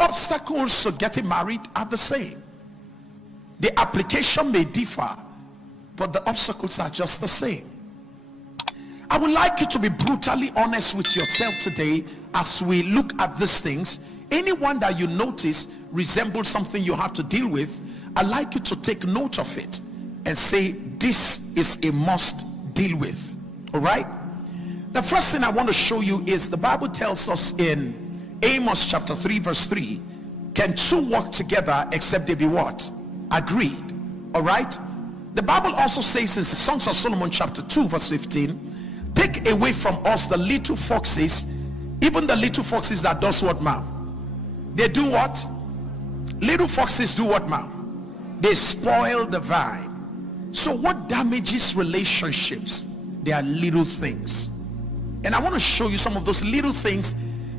obstacles to getting married are the same. The application may differ, but the obstacles are just the same. I would like you to be brutally honest with yourself today as we look at these things. Anyone that you notice resembles something you have to deal with, I'd like you to take note of it and say, this is a must deal with. All right? The first thing I want to show you is the Bible tells us in Amos chapter 3 verse 3, can two walk together except they be what? Agreed. All right? The Bible also says in Songs of Solomon chapter 2 verse 15, take away from us the little foxes, even the little foxes that does what, ma'am? They do what? Little foxes do what, ma'am? They spoil the vine. So what damages relationships? They are little things. And I want to show you some of those little things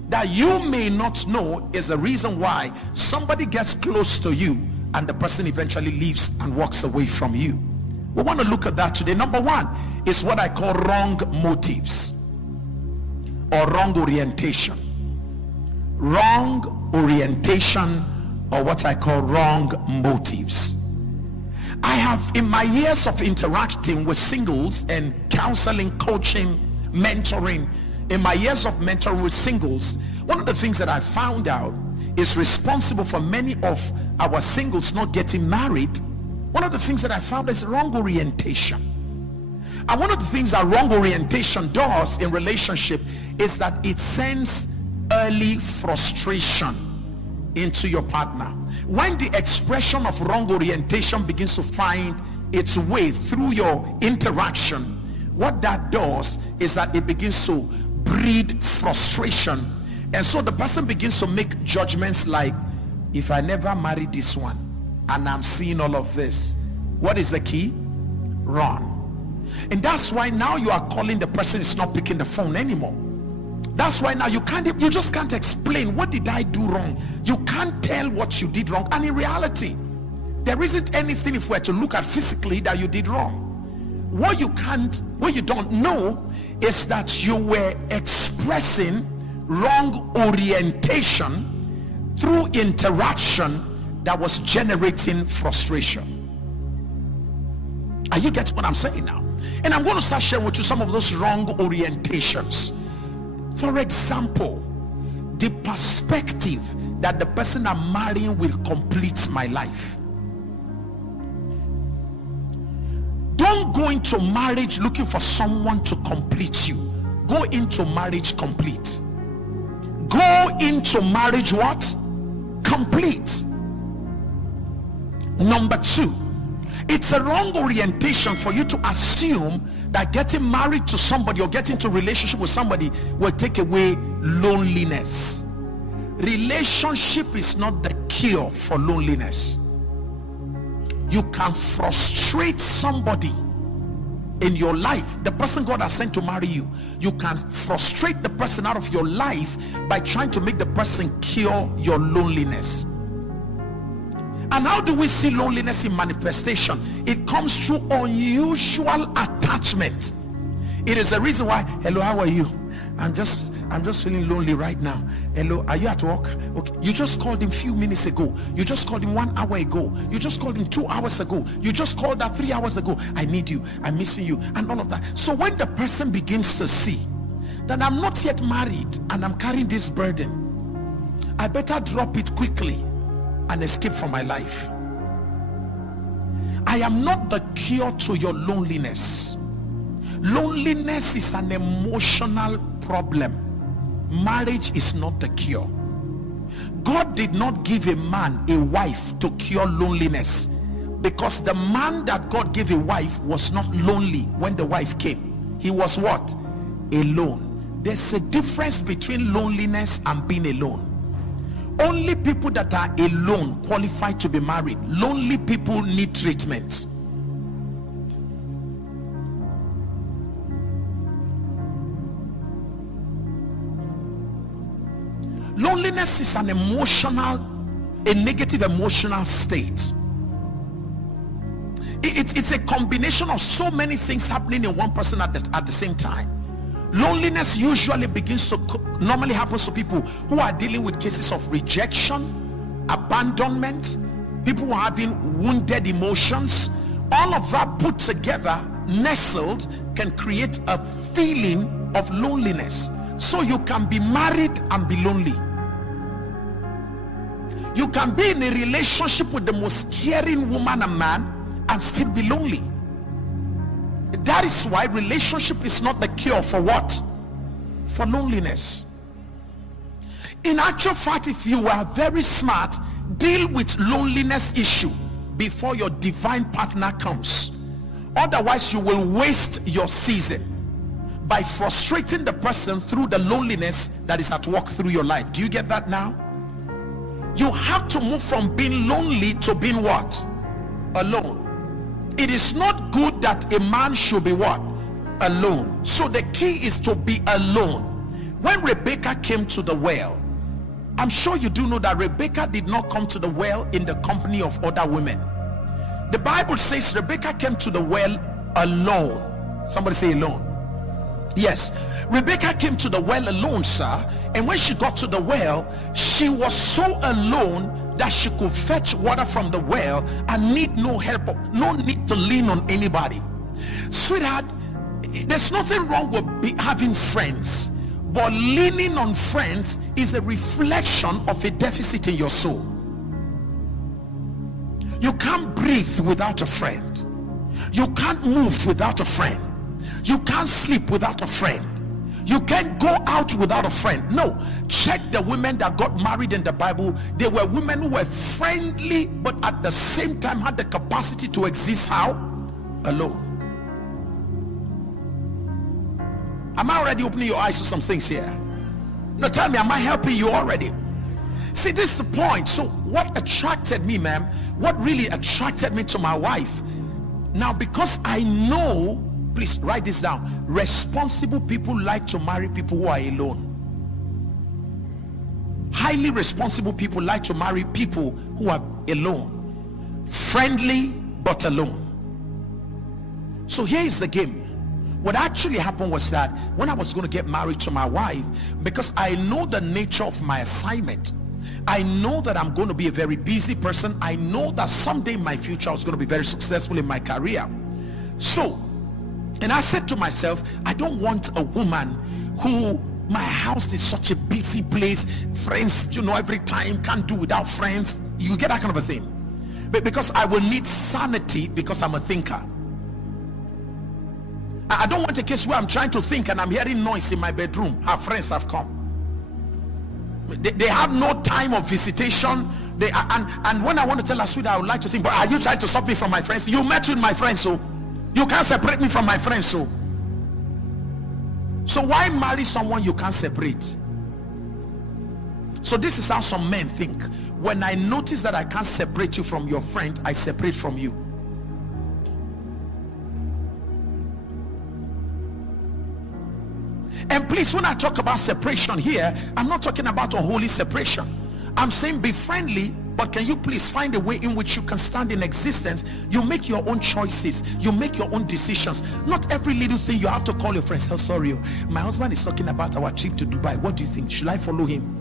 that you may not know is the reason why somebody gets close to you and the person eventually leaves and walks away from you. We want to look at that today. Number one is what I call wrong motives or wrong orientation. Wrong orientation, or what I call wrong motives. I have, in my years of interacting with singles and counseling, coaching, mentoring, in my years of mentoring with singles, one of the things that I found out is responsible for many of our singles not getting married. One of the things that I found is wrong orientation. And one of the things that wrong orientation does in relationship is that it sends early frustration into your partner. When the expression of wrong orientation begins to find its way through your interaction, what that does is that it begins to breed frustration, and so the person begins to make judgments like, if I never marry this one and I'm seeing all of this, what is the key? Run. And that's why now you are calling, the person is not picking the phone anymore. That's why now you just can't explain, what did I do wrong? You can't tell what you did wrong. And in reality, there isn't anything, if we're to look at physically, that you did wrong. What you don't know is that you were expressing wrong orientation through interaction that was generating frustration. Are you getting what I'm saying now? And I'm going to start sharing with you some of those wrong orientations. For example, the perspective that the person I'm marrying will complete my life. Don't go into marriage looking for someone to complete you. Go into marriage complete. Go into marriage what? Complete. Number two, it's a wrong orientation for you to assume that getting married to somebody or getting into a relationship with somebody will take away loneliness. Relationship is not the cure for loneliness. You can frustrate somebody in your life, the person God has sent to marry you. You can frustrate the person out of your life by trying to make the person cure your loneliness. And how do we see loneliness in manifestation? It comes through unusual attachment. It is the reason why, hello, how are you? I'm just feeling lonely right now. Hello, are you at work? Okay, you just called him a few minutes ago. You just called him 1 hour ago. You just called him 2 hours ago. You just called that 3 hours ago. I need you, I'm missing you, and all of that. So when the person begins to see that I'm not yet married and I'm carrying this burden, I better drop it quickly and escape from my life. I am not the cure to your loneliness. Loneliness is an emotional problem. Marriage is not the cure. God did not give a man a wife to cure loneliness, because the man that God gave a wife was not lonely when the wife came. He was what? Alone. There's a difference between loneliness and being alone. Only people that are alone qualify to be married. Lonely people need treatment. Loneliness is a negative emotional state. It's a combination of so many things happening in one person at the same time. Loneliness usually normally happens to people who are dealing with cases of rejection, abandonment, people who are having wounded emotions. All of that put together, nestled, can create a feeling of loneliness. So you can be married and be lonely. You can be in a relationship with the most caring woman and man and still be lonely. That is why relationship is not the cure for what? For loneliness. In actual fact, if you are very smart, deal with loneliness issue before your divine partner comes. Otherwise, you will waste your season by frustrating the person through the loneliness that is at work through your life. Do you get that now? You have to move from being lonely to being what? Alone. It is not good that a man should be what? Alone. So the key is to be alone. When Rebecca came to the well, I'm sure you do know that Rebecca did not come to the well in the company of other women. The Bible says Rebecca came to the well alone. Somebody say alone. Yes, Rebecca came to the well alone, sir. And when she got to the well, she was so alone that she could fetch water from the well and need no help, no need to lean on anybody. Sweetheart, there's nothing wrong with having friends, but leaning on friends is a reflection of a deficit in your soul. You can't breathe without a friend. You can't move without a friend. You can't sleep without a friend. You can't go out without a friend. No, check the women that got married in the Bible. They were women who were friendly, but at the same time had the capacity to exist how? Alone. Am I already opening your eyes to some things here? No, tell me, am I helping you already? See, this is the point. So what attracted me, ma'am, what really attracted me to my wife, now because I know, please write this down, responsible people like to marry people who are alone. Highly responsible people like to marry people who are alone. Friendly but alone. So here is the game. What actually happened was that when I was going to get married to my wife, because I know the nature of my assignment, I know that I'm going to be a very busy person. I know that someday in my future I was going to be very successful in my career. So, and I said to myself, I don't want a woman who, my house is such a busy place, friends, you know, every time, can't do without friends. You get that kind of a thing. But because I will need sanity, because I'm a thinker. I don't want a case where I'm trying to think and I'm hearing noise in my bedroom. Her friends have come. They have no time of visitation. And when I want to tell her, sweetheart, I would like to think, but are you trying to stop me from my friends? You met with my friends, so you can't separate me from my friends. So why marry someone you can't separate? So this is how some men think. When I notice that I can't separate you from your friend, I separate from you. And please, when I talk about separation here, I'm not talking about unholy separation. I'm saying be friendly, but can you please find a way in which you can stand in existence? You make your own choices. You make your own decisions. Not every little thing you have to call your friends. Oh, sorry, my husband is talking about our trip to Dubai. What do you think? Should I follow him?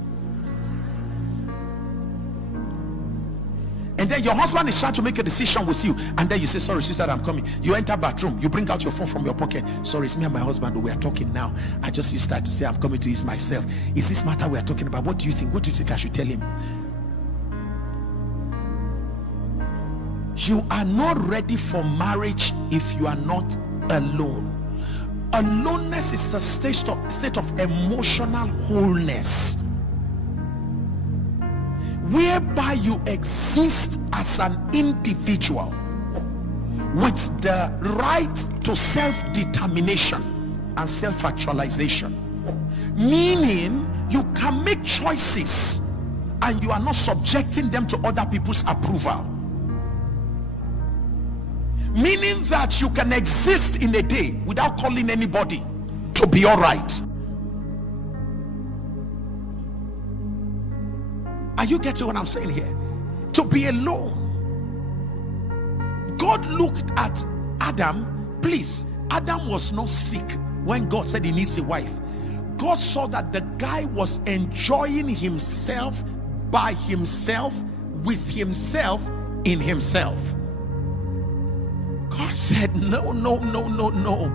And then your husband is trying to make a decision with you, and then you say, sorry sister, I'm coming. You enter bathroom, you bring out your phone from your pocket. Sorry, it's me and my husband, we are talking now. I just used to say I'm coming to ease myself. Is this matter we are talking about? What do you think? What do you think I should tell him? You are not ready for marriage if you are not alone. Aloneness is a state of emotional wholeness, whereby you exist as an individual with the right to self-determination and self-actualization, meaning you can make choices and you are not subjecting them to other people's approval, meaning that you can exist in a day without calling anybody to be all right. Are you getting what I'm saying here? To be alone. God looked at Adam. Please, Adam was not sick when God said he needs a wife, God saw that the guy was enjoying himself by himself, with himself, in himself. God said no, no, no, no, no,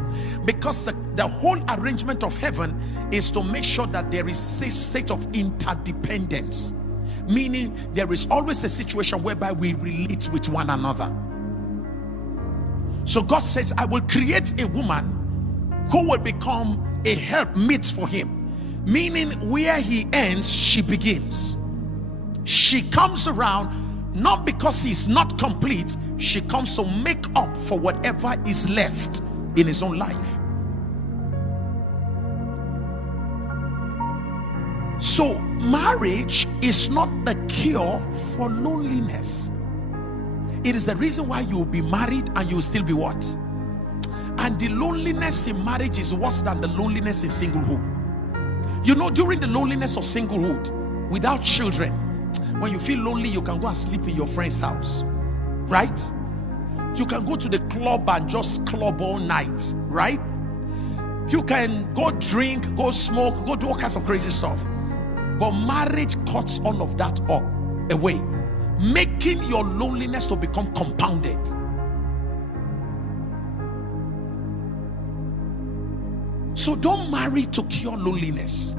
because the whole arrangement of heaven is to make sure that there is a state of interdependence, meaning there is always a situation whereby we relate with one another. So God says, I will create a woman who will become a helpmeet for him, meaning where he ends, she begins. She comes around not because he's not complete, she comes to make up for whatever is left in his own life. So marriage is not the cure for loneliness. It is the reason why you will be married and you will still be what? And the loneliness in marriage is worse than the loneliness in singlehood. You know, during the loneliness of singlehood, without children, when you feel lonely, you can go and sleep in your friend's house, right? You can go to the club and just club all night, right? You can go drink, go smoke, go do all kinds of crazy stuff. But marriage cuts all of that up away, making your loneliness to become compounded. So don't marry to cure loneliness.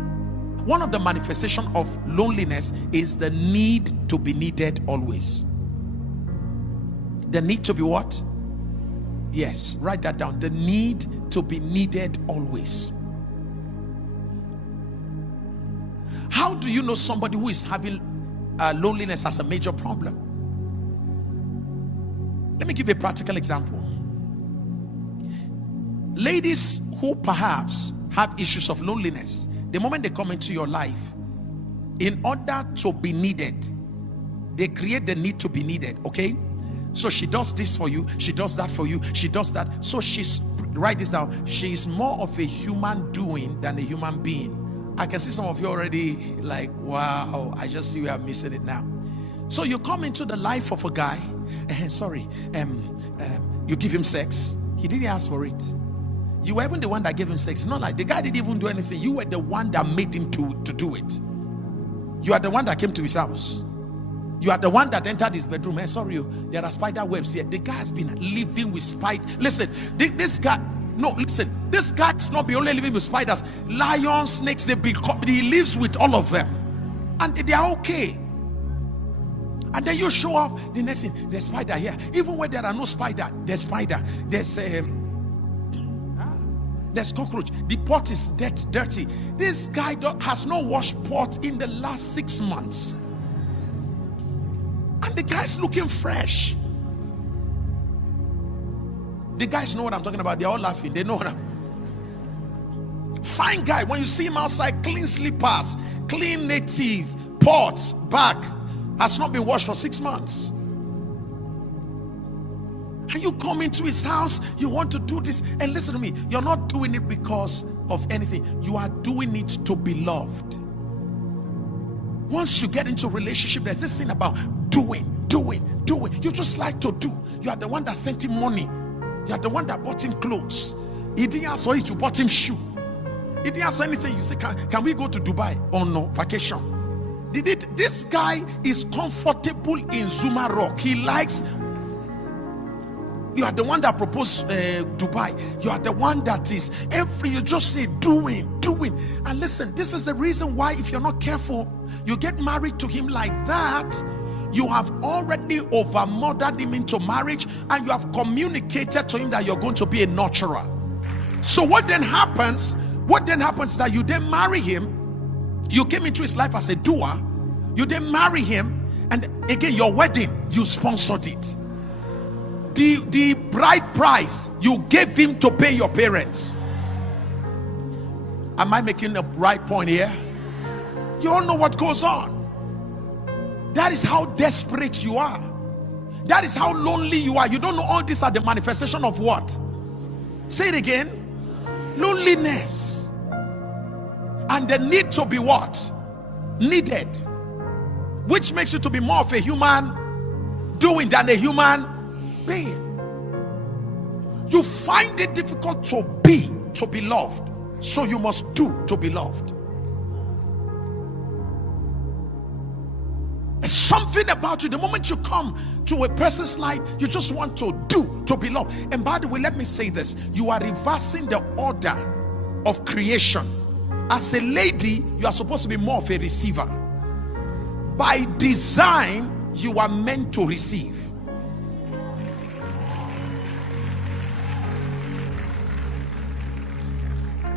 One of the manifestations of loneliness is the need to be needed always. The need to be what? Yes, write that down. The need to be needed always. How do you know somebody who is having loneliness as a major problem? Let me give you a practical example. Ladies who perhaps have issues of loneliness, the moment they come into your life, in order to be needed, they create the need to be needed. Okay, so she does this for you, she does that for you, she does that. So she's, write this down, she is more of a human doing than a human being. I can see some of you already like, wow, I just see we are missing it now. So you come into the life of a guy, you give him sex, he didn't ask for it. You were even the one that gave him sex. It's not like the guy didn't even do anything. You were the one that made him to do it. You are the one that came to his house. You are the one that entered his bedroom. There are spider webs here. The guy has been living with spider. Listen, this guy, no, listen, this guy is not only living with spiders, lions, snakes, he lives with all of them. And they are okay. And then you show up, the next thing, there's spider here. Even where there are no spider, there's spider. There's cockroach. The pot is dirty. This guy has no wash pot in the last 6 months. And the guy's looking fresh. The guys know what I'm talking about. They're all laughing. They know what I'm... Fine guy. When you see him outside, clean slippers, clean native, pots, back, has not been washed for 6 months. And you come into his house, you want to do this, and listen to me, you're not doing it because of anything. You are doing it to be loved. Once you get into a relationship, there's this thing about doing. You just like to do. You are the one that sent him money. You are the one that bought him clothes. He didn't ask for it, you bought him shoe. He didn't ask for anything. You say, can we go to Dubai? Oh no, vacation. This guy is comfortable in Zuma Rock. He likes... You are the one that proposed Dubai. You are the one that is you just say doing. And listen, this is the reason why, if you're not careful, you get married to him like that. You have already over-mothered him into marriage, and you have communicated to him that you're going to be a nurturer. So what then happens is that you then marry him. You came into his life as a doer. You then marry him, and again, your wedding, you sponsored it. The bride price you gave him to pay your parents. Am I making a right point here? You all know what goes on. That is how desperate you are. That is how lonely you are. You don't know all these are the manifestation of what? Say it again. Loneliness. And the need to be what? Needed. Which makes you to be more of a human doing than a human being. You find it difficult to be to be loved, so you must do to be loved. There's something about you. The moment you come to a person's life, you just want to do to be loved. And by the way, let me say this: you are reversing the order of creation. As a lady, you are supposed to be more of a receiver. By design, you are meant to receive.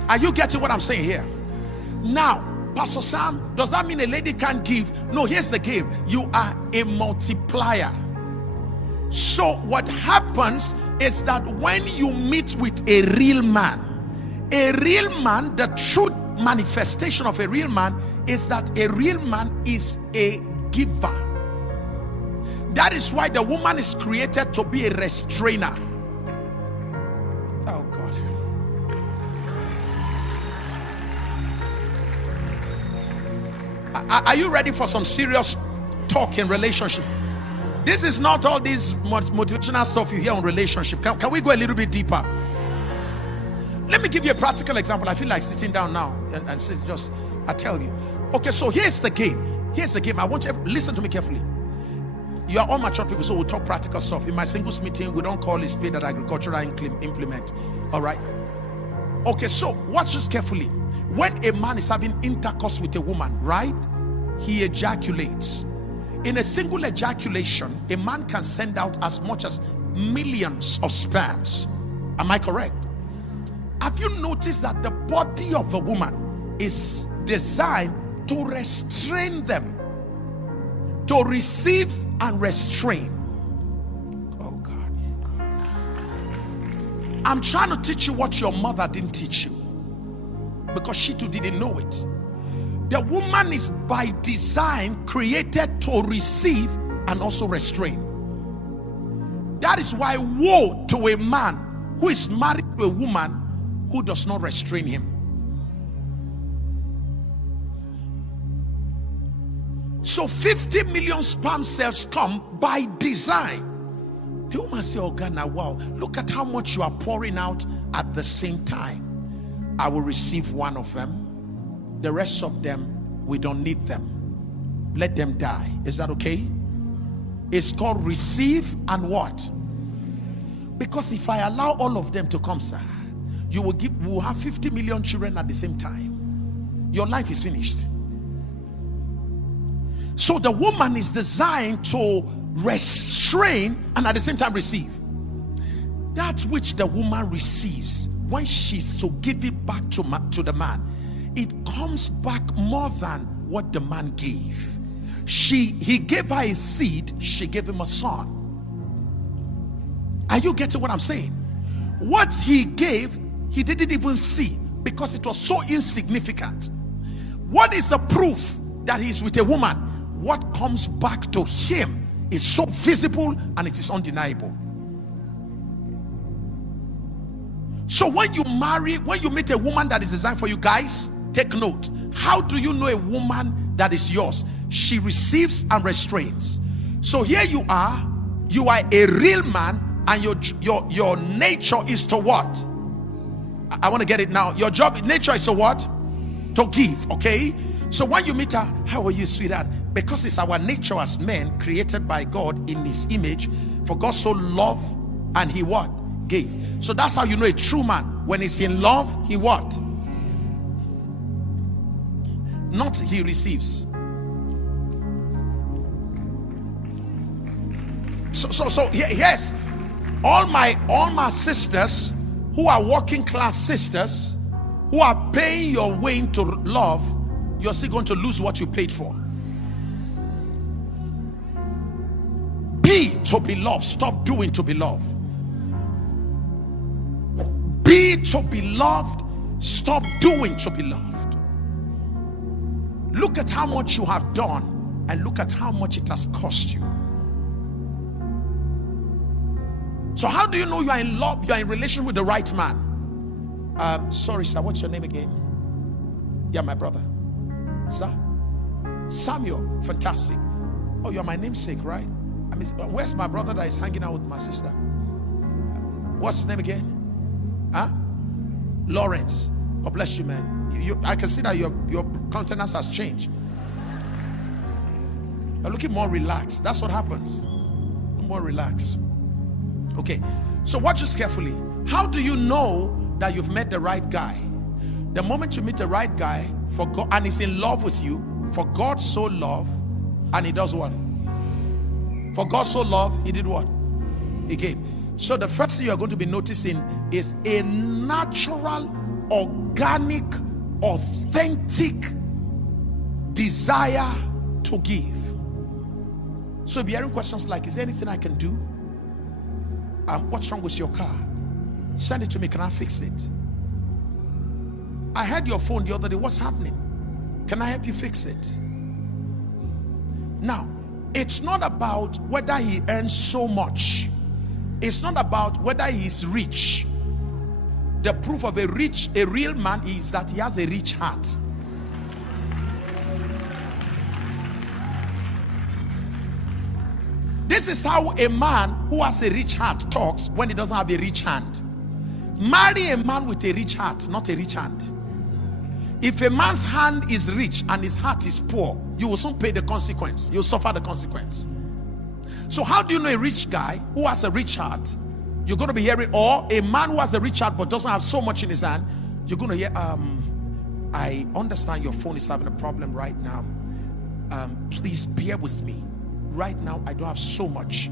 Are you getting what I'm saying here? Now, Pastor Sam, does that mean a lady can't give? No, here's the game. You are a multiplier. So what happens is that when you meet with a real man, the true manifestation of a real man is that a real man is a giver. That is why the woman is created to be a restrainer. Oh God. Are you ready for some serious talk in relationship? This is not all this motivational stuff you hear on relationship. Can we go a little bit deeper? Let me give you a practical example. I feel like sitting down now and say, just, I tell you. Okay, so here's the game. Here's the game. I want you to listen to me carefully. You are all mature people, so we'll talk practical stuff. In my singles meeting, we don't call it spade that agricultural implement. All right? Okay, so watch this carefully. When a man is having intercourse with a woman, right? He ejaculates. In a single ejaculation, a man can send out as much as millions of sperms. Am I correct? Have you noticed that the body of a woman is designed to restrain them, to receive and restrain? Oh God. I'm trying to teach you what your mother didn't teach you, because she too didn't know it. The woman is by design created to receive and also restrain. That is why woe to a man who is married to a woman who does not restrain him. So 50 million sperm cells come by design. The woman say, oh God, now wow, look at how much you are pouring out at the same time. I will receive one of them. The rest of them, we don't need them. Let them die. Is that okay? It's called receive and what? Because if I allow all of them to come, sir, you will have 50 million children at the same time. Your life is finished. So the woman is designed to restrain and at the same time receive. That which the woman receives, when she's to give it back to the man, it comes back more than what the man gave. He gave her a seed, she gave him a son. Are you getting what I'm saying? What he gave, he didn't even see because it was so insignificant. What is the proof that he's with a woman? What comes back to him is so visible and it is undeniable. So when you meet a woman that is designed for you, guys, take note. How do you know a woman that is yours? She receives and restrains. So here you are a real man, and your nature is to what? I want to get it now. Your nature is to what? To give. Okay, so when you meet her, how are you, sweetheart? Because it's our nature as men, created by God in his image. For God so loved, and he what? Gave. So that's how you know a true man. When he's in love, he what? Not he receives. So yes, all my sisters who are working class sisters, who are paying your way into love, you're still going to lose what you paid for. Be to be loved. Stop doing to be loved. Be to be loved. Stop doing to be loved. Look at how much you have done and look at how much it has cost you. So how do you know you are in love, you are in relation with the right man? Sorry sir, what's your name again? Yeah, my brother. Sir? Samuel. Fantastic. Oh, you're my namesake, right? I mean, where's my brother that is hanging out with my sister? What's his name again? Huh? Lawrence, God bless you, man. I can see that your countenance has changed. You're looking more relaxed. That's what happens. More relaxed. Okay, so watch this carefully. How do you know that you've met the right guy? The moment you meet the right guy for God, and he's in love with you, for God so loved, and he does what? For God so loved, he did what? He gave. So the first thing you're going to be noticing is a natural, organic, authentic desire to give. So be hearing questions like, is there anything I can do? What's wrong with your car? Send it to me, can I fix it? I had your phone the other day, what's happening? Can I help you fix it? Now, it's not about whether he earns so much. It's not about whether he is rich. The proof of a real man is that he has a rich heart. This is how a man who has a rich heart talks when he doesn't have a rich hand. Marry a man with a rich heart, not a rich hand. If a man's hand is rich and his heart is poor, you will soon pay the consequence. You'll suffer the consequence. So how do you know a rich guy who has a rich heart? You're going to be hearing, or a man who has a rich heart but doesn't have so much in his hand, you're going to hear, I understand your phone is having a problem right now. Please bear with me. Right now, I don't have so much,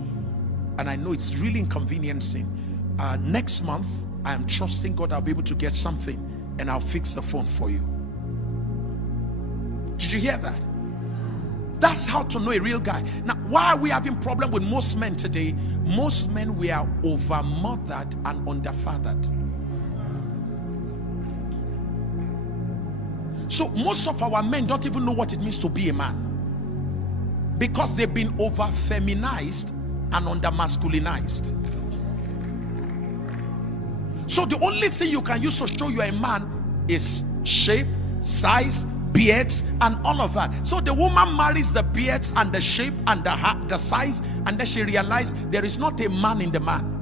and I know it's really inconveniencing. Next month, I am trusting God I'll be able to get something, and I'll fix the phone for you. Did you hear that? That's how to know a real guy. Now, why are we having problem with most men today? Most men, we are over-mothered and under-fathered. So most of our men don't even know what it means to be a man, because they've been over-feminized and under-masculinized. So the only thing you can use to show you are a man is shape, size, beards, and all of that. So the woman marries the beards and the shape and the size, and then she realizes there is not a man in the man.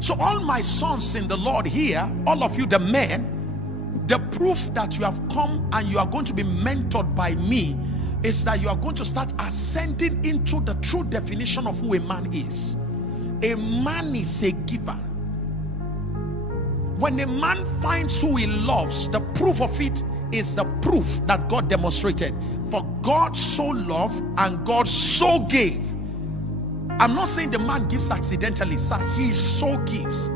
So all my sons in the Lord here, all of you the men, the proof that you have come and you are going to be mentored by me is that you are going to start ascending into the true definition of who a man is. A man is a giver. When a man finds who he loves, the proof of it is the proof that God demonstrated. For God so loved and God so gave. I'm not saying the man gives accidentally, sir. He so gives.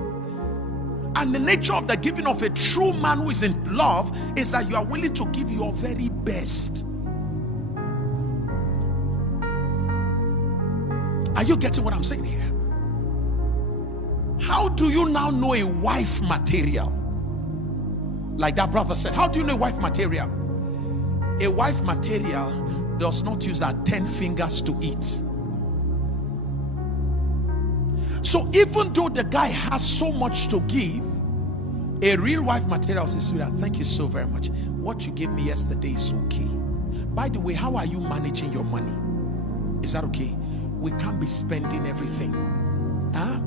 And the nature of the giving of a true man who is in love is that you are willing to give your very best. Are you getting what I'm saying here? How do you now know a wife material? Like that brother said, how do you know a wife material? A wife material does not use her 10 fingers to eat. So even though the guy has so much to give, a real wife material says, sweetheart, thank you so very much. What you gave me yesterday is okay. By the way, how are you managing your money? Is that okay? We can't be spending everything. Huh?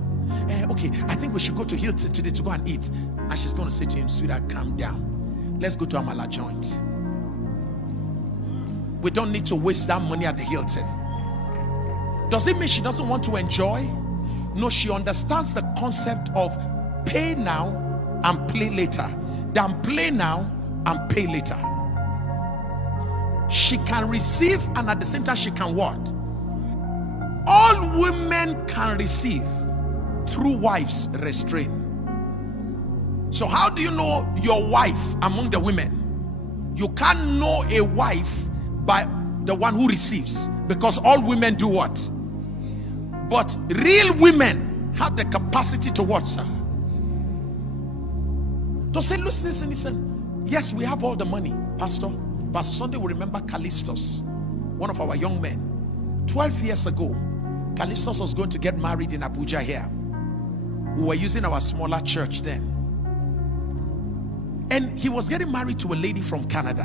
Okay, I think we should go to Hilton today to go and eat. And she's going to say to him, sweetheart, calm down. Let's go to Amala joint. We don't need to waste that money at the Hilton. Does it mean she doesn't want to enjoy? No, she understands the concept of pay now and play later than play now and pay later. She can receive, and at the same time she can what? All women can receive through wives restrain. So how do you know your wife among the women? You can't know a wife by the one who receives, because all women do what? But real women have the capacity to what, sir? To say, listen. Yes, we have all the money, Pastor. Pastor Sunday will remember Callistus, one of our young men. 12 years ago, Callistus was going to get married in Abuja here. We were using our smaller church then. And he was getting married to a lady from Canada.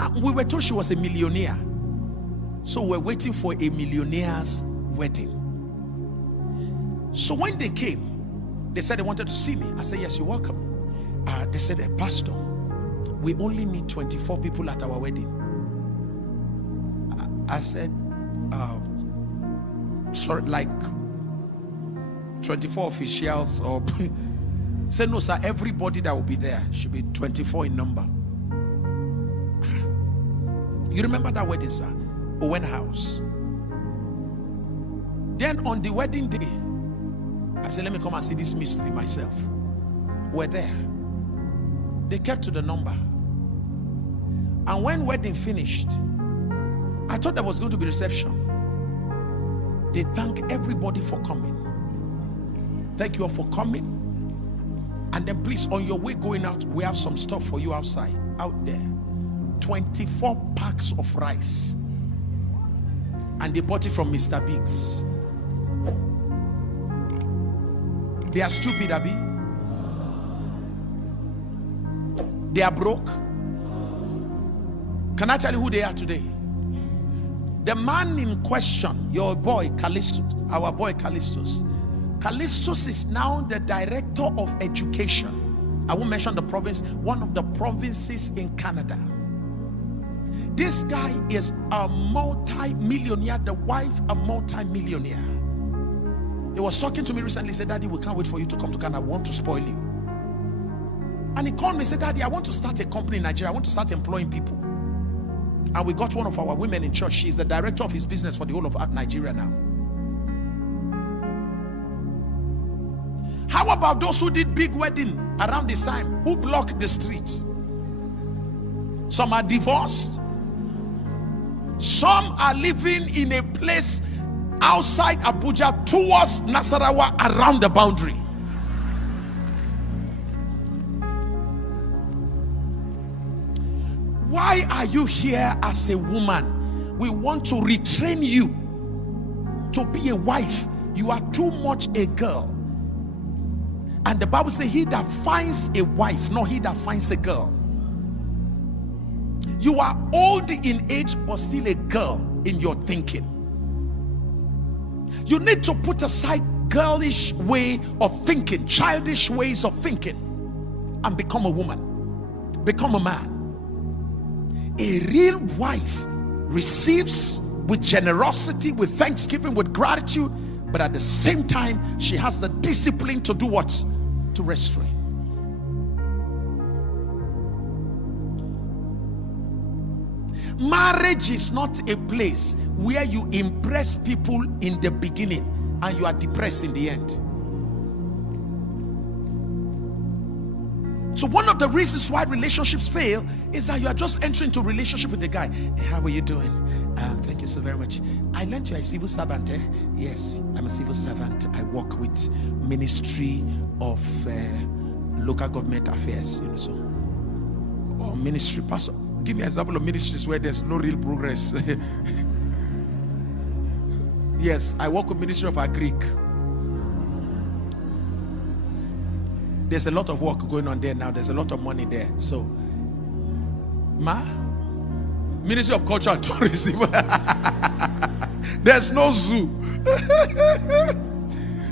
And we were told she was a millionaire. So we're waiting for a millionaire's wedding. So when they came, they said they wanted to see me. I said, yes, you're welcome. They said, Pastor, we only need 24 people at our wedding. I said, sorry, like 24 officials or said, no, sir, everybody that will be there should be 24 in number. You remember that wedding, sir? Owen House. Then on the wedding day, I said, let me come and see this mystery myself. We're there. They kept to the number. And when wedding finished, I thought there was going to be reception. They thank everybody for coming. Thank you all for coming. And then please, on your way going out, we have some stuff for you outside, out there. 24 packs of rice. And they bought it from Mr. Biggs. They are stupid, Abi. They are broke. Can I tell you who they are today? The man in question, your boy Callistus, our boy Callistus. Callistus is now the director of education. I won't mention the province, one of the provinces in Canada. This guy is a multi-millionaire, the wife a multi-millionaire. He was talking to me recently, he said, Daddy, we can't wait for you to come to Canada, I want to spoil you. And he called me and said, Daddy, I want to start a company in Nigeria, I want to start employing people. And we got one of our women in church, she's the director of his business for the whole of Nigeria now. How about those who did big wedding around this time, who blocked the streets? Some are divorced. Some are living in a place outside Abuja towards Nasarawa, around the boundary. Why are you here as a woman? We want to retrain you to be a wife. You are too much a girl. And the Bible says, he that finds a wife, not he that finds a girl. You are old in age, but still a girl in your thinking. You need to put aside girlish way of thinking, childish ways of thinking, and become a woman, become a man. A real wife receives with generosity, with thanksgiving, with gratitude, but at the same time, she has the discipline to do what? To restrain. Marriage is not a place where you impress people in the beginning and you are depressed in the end. So one of the reasons why relationships fail is that you are just entering into a relationship with the guy. Hey, how are you doing? Thank you so very much. I learned you're a civil servant. Yes, I'm a civil servant. I work with Ministry of Local Government Affairs. You know, so, or ministry. Pastor, give me an example of ministries where there's no real progress. Yes, I work with Ministry of Agric. There's a lot of work going on there now. There's a lot of money there. So, Ministry of Culture and Tourism. There's no zoo.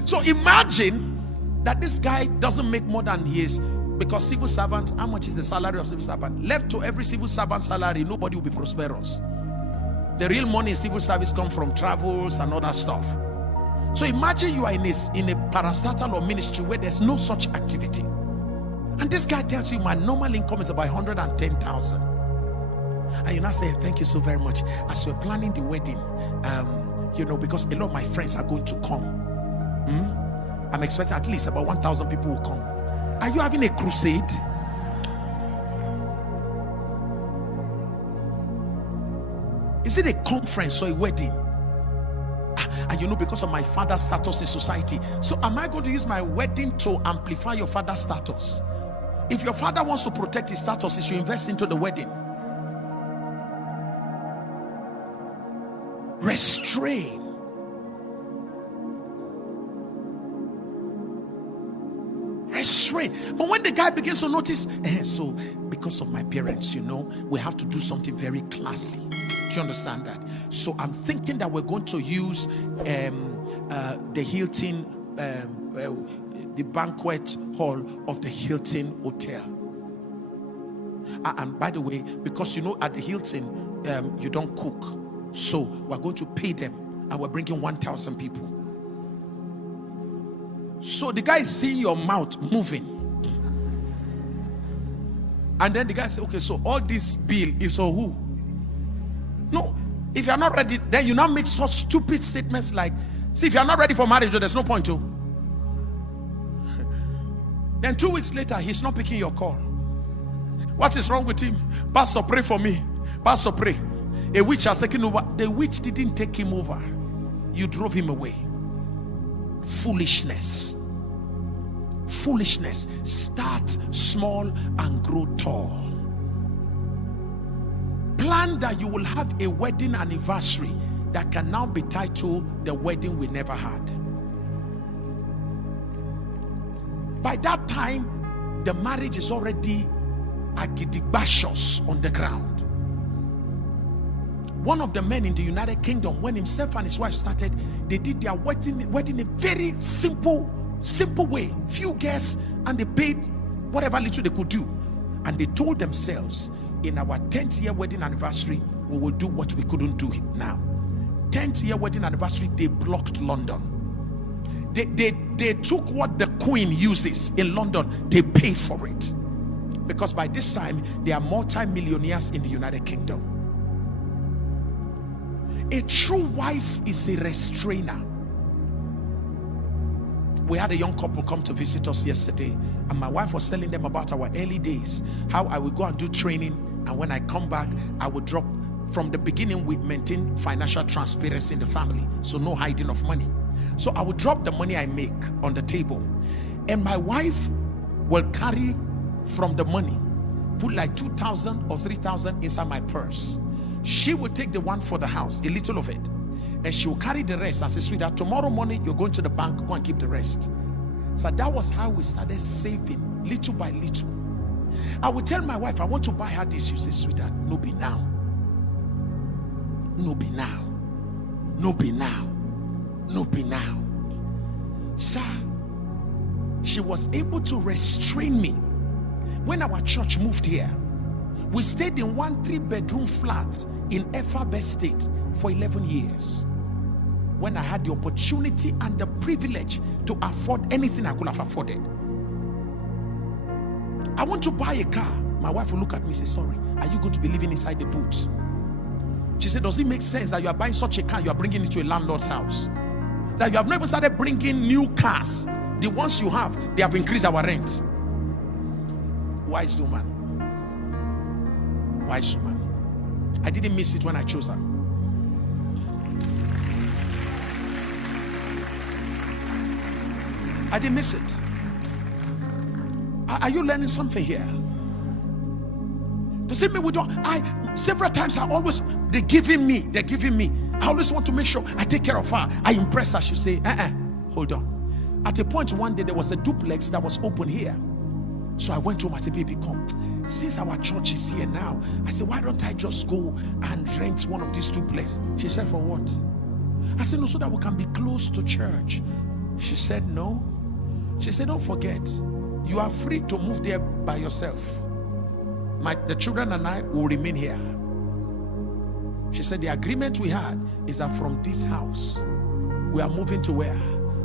So imagine that this guy doesn't make more than he is, because civil servant, how much is the salary of civil servant? Left to every civil servant salary, nobody will be prosperous. The real money in civil service comes from travels and other stuff. So imagine you are in a parastatal or ministry where there's no such activity. And this guy tells you, my normal income is about 110,000. And you're not saying, thank you so very much. As we're planning the wedding, you know, because a lot of my friends are going to come. I'm expecting at least about 1,000 people will come. Are you having a crusade? Is it a conference or a wedding? And you know, because of my father's status in society, so am I going to use my wedding to amplify your father's status? If your father wants to protect his status, he should invest into the wedding. Restrain. Restrain. restrain. But when the guy begins to notice, so because of my parents, we have to do something very classy. Do you understand that? So I'm thinking that we're going to use the Hilton, the banquet hall of the Hilton Hotel. And by the way, because at the Hilton, you don't cook. So we're going to pay them, and we're bringing 1,000 people. So the guy is seeing your mouth moving. And then the guy said, okay, so all this bill is for who? No, if you're not ready, then you now make such stupid statements like, see, if you're not ready for marriage, there's no point to. Then 2 weeks later, he's not picking your call. What is wrong with him? Pastor, pray for me. Pastor, pray. A witch has taken over. The witch didn't take him over. You drove him away. Foolishness. Foolishness. Start small and grow tall. Plan that you will have a wedding anniversary that can now be titled the wedding we never had. By that time, the marriage is already agidibashos on the ground. One of the men in the United Kingdom, when himself and his wife started, they did their wedding in a very simple way. Few guests, and they paid whatever little they could do. And they told themselves, in our 10th year wedding anniversary, we will do what we couldn't do now. 10th year wedding anniversary, they blocked London. They took what the Queen uses in London, they paid for it. Because by this time, they are multi-millionaires in the United Kingdom. A true wife is a restrainer. We had a young couple come to visit us yesterday, and my wife was telling them about our early days, how I would go and do training, and when I come back, I would drop. From the beginning, we maintain financial transparency in the family, so no hiding of money. So I would drop the money I make on the table, and my wife will carry from the money, put like 2,000 or 3,000 inside my purse. She will take the one for the house, a little of it, and she will carry the rest and say, sweetheart, tomorrow morning you're going to the bank, go and keep the rest. So that was how we started saving, little by little. I would tell my wife, I want to buy her this. She says, sweetheart, no be now. No be now. No be now. No be now. Sir, she was able to restrain me. When our church moved here, we stayed in 1 3-bedroom flat in Efab Estate for 11 years. When I had the opportunity and the privilege to afford anything I could have afforded. I want to buy a car. My wife will look at me and say, sorry, are you going to be living inside the boot? She said, does it make sense that you are buying such a car, you are bringing it to a landlord's house? That you have never started bringing new cars. The ones you have, they have increased our rent. Wise woman. Wise woman. I didn't miss it when I chose her. I didn't miss it. Are you learning something here? Does it mean we don't? Several times they're giving me. I always want to make sure I take care of her. I impress her. She say, hold on. At a point one day, there was a duplex that was open here. So I went to him. I said, baby, come. Since our church is here now, I said, why don't I just go and rent one of these duplexes? She said, for what? I said, no, so that we can be close to church. She said, no. She said, don't forget, you are free to move there by yourself. The children and I will remain here. She said, the agreement we had is that from this house, we are moving to where?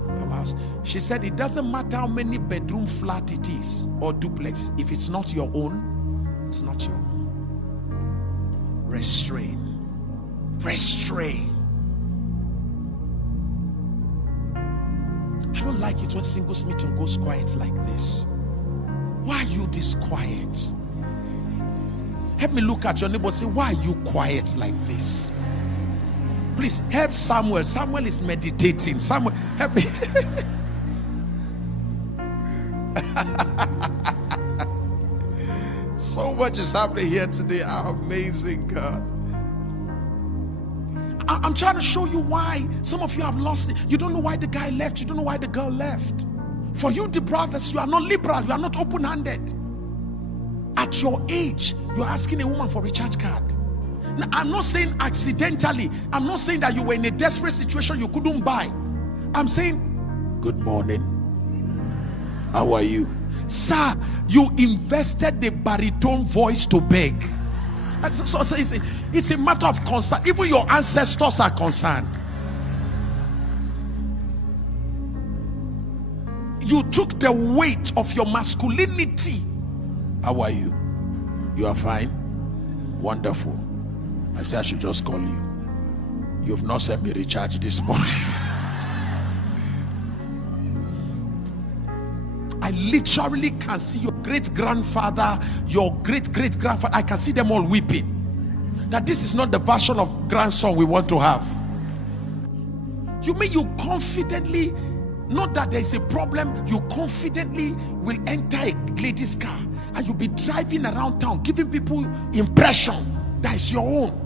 Our house. She said, it doesn't matter how many bedroom flat it is or duplex. If it's not your own, it's not your own. Restrain. Restrain. I don't like it when singles meeting goes quiet like this. Why are you this quiet? Help me look at your neighbor and say, why are you quiet like this? Please help Samuel. Samuel is meditating. Samuel, help me. So much is happening here today. How amazing, God. I'm trying to show you why some of you have lost it. You don't know why the guy left. You don't know why the girl left. For you, the brothers, you are not liberal, you are not open-handed. At your age, you are asking a woman for a recharge card. Now, I'm not saying accidentally. I'm not saying that you were in a desperate situation you couldn't buy. I'm saying, good morning. How are you? Sir, you invested the baritone voice to beg. So it's a matter of concern. Even your ancestors are concerned. You took the weight of your masculinity. How are you? You are fine? Wonderful. I say I should just call you. You've not sent me recharge this morning. I literally can see your great-grandfather, your great-great-grandfather. I can see them all weeping. That this is not the version of grandson we want to have. You mean you confidently, not that there is a problem, you confidently will enter a lady's car and you'll be driving around town giving people impression that is your own.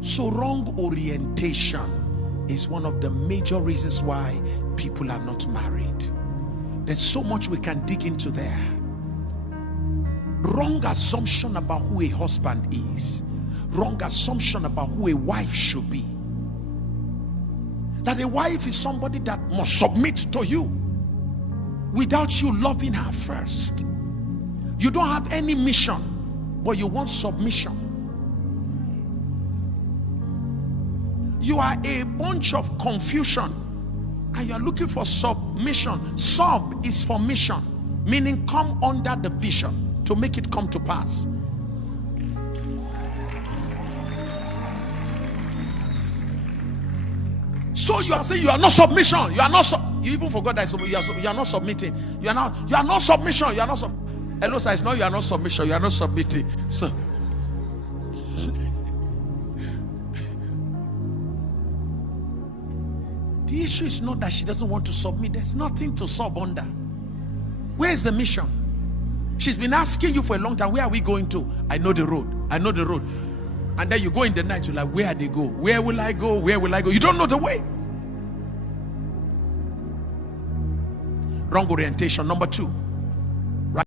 So wrong orientation is one of the major reasons why people are not married. There's so much we can dig into there. Wrong assumption about who a husband is. Wrong assumption about who a wife should be. That a wife is somebody that must submit to you without you loving her first. You don't have any mission, but you want submission. You are a bunch of confusion and you are looking for submission. Sub is for mission, meaning come under the vision to make it come to pass. So you are saying you are not submission. You are not. You even forgot that you are not submitting. You are not submission. You are not. Hello, sir. It's not you are not submission. You are not submitting. So. The issue is not that she doesn't want to submit. There's nothing to sub under. Where is the mission? She's been asking you for a long time, where are we going to? I know the road. I know the road. And then you go in the night, you're like, where they go? Where will I go? Where will I go? You don't know the way. Wrong orientation. Number 2.